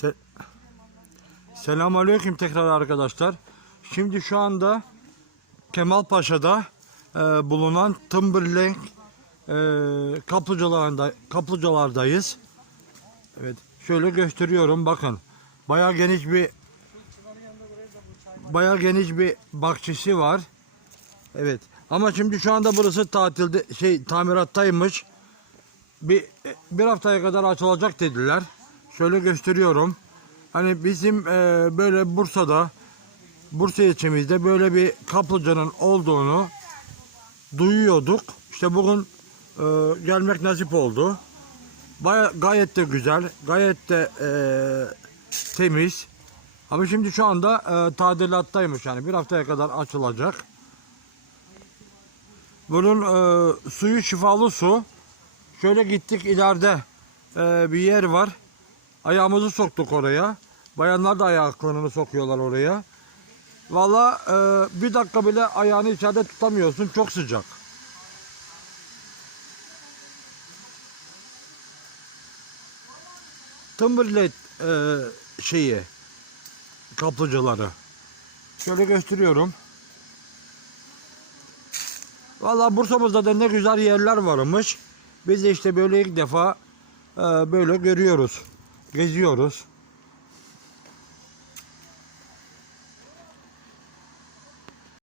Se Selamünaleyküm tekrar arkadaşlar. Şimdi şu anda Kemalpaşa'da e, bulunan Timberlake e, kaplıcalarında kaplıcalardayız. Evet, şöyle gösteriyorum bakın. Bayağı geniş bir bayağı geniş bir bahçesi var. Evet. Ama şimdi şu anda burası tatilde şey tamirattaymış. Bir bir haftaya kadar açılacak dediler. Şöyle gösteriyorum. Hani bizim e, böyle Bursa'da Bursa ilçemizde böyle bir kaplıcanın olduğunu duyuyorduk. İşte bugün e, gelmek nasip oldu. Baya, gayet de güzel, gayet de e, temiz. Ama şimdi şu anda e, tadilattaymış yani bir haftaya kadar açılacak. Bunun e, suyu şifalı su. Şöyle gittik ileride e, bir yer var. Ayağımızı soktuk oraya. Bayanlar da ayaklarını sokuyorlar oraya. Valla e, bir dakika bile ayağını içeride tutamıyorsun. Çok sıcak. Timberlake e, şeyi kaplıcaları. Şöyle gösteriyorum. Valla Bursa'mızda da ne güzel yerler varmış. Biz de işte böyle ilk defa e, böyle görüyoruz. Geziyoruz.